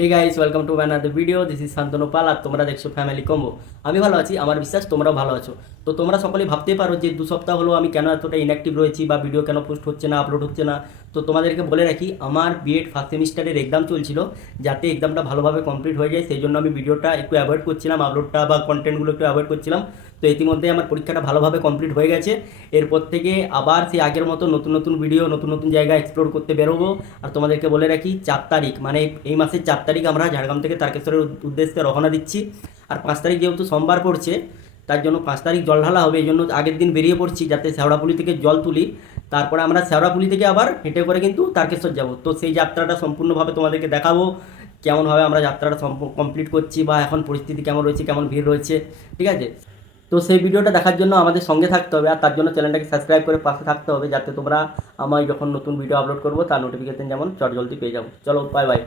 Hey guys, welcome to another video. This is Shantanu Pal আর তোমরা দেখছো ফ্যামিলি কম্বো। আমি ভালো আছি, আমার বিশ্বাস তোমরাও ভালো আছো। তো তোমরা সকলেই ভাবতেই পারো যে 2 সপ্তাহ হলো আমি কেন এতটা ইনঅ্যাক্টিভ রয়েছি বা ভিডিও কেন পোস্ট হচ্ছে না, আপলোড হচ্ছে না। তো তোমাদেরকে বলে রাখি, আমার বিএড ফার্স্ট সেমিস্টারের এক্সাম চলছিল। যাতে এক্সামটা ভালোভাবে কমপ্লিট হয়ে যায় সেই জন্য আমি ভিডিওটা একটু অ্যাভয়েড করছিলাম, আপলোডটা বা কন্টেন্টগুলো একটু অ্যাভয়েড করছিলাম। তো ইতিমধ্যে আমার পরীক্ষাটা ভালোভাবে কমপ্লিট হয়ে গেছে। এরপর থেকে আবার সেই আগের মতো নতুন নতুন ভিডিও, নতুন নতুন জায়গা এক্সপ্লোর করতে বেরোবো। আর তোমাদেরকে বলে রাখি, 4 তারিখ মানে এই মাসের 4 তারিখ আমরা ঝাড়গ্রাম থেকে তারকেশ্বরের উদ্দেশ্যে রওনা দিচ্ছি। আর 5 তারিখ যেহেতু সোমবার পড়ছে, তার জন্য 5 তারিখ জল ঢালা হবে। এই জন্য আগের দিন বেরিয়ে পড়ছি যাতে শেওড়াপুলি থেকে জল তুলি। তারপরে আমরা শেওড়াপুলি থেকে আবার হেঁটে করে কিন্তু তারকেশ্বর যাব। তো সেই যাত্রাটা সম্পূর্ণভাবে তোমাদেরকে দেখাবো, কেমনভাবে আমরা যাত্রাটা কমপ্লিট করছি বা এখন পরিস্থিতি কেমন রয়েছে, কেমন ভিড় রয়েছে, ঠিক আছে। তো সেই ভিডিওটা দেখার জন্য আমাদের সঙ্গে থাকতে হবে, আর তার জন্য চ্যানেলটাকে সাবস্ক্রাইব করে পাশে থাকতে হবে, যাতে তোমরা আমার যখন নতুন ভিডিও আপলোড করবো তার নোটিফিকেশন যেমন চটজলদি পেয়ে যাবো। চলো, বাই বাই।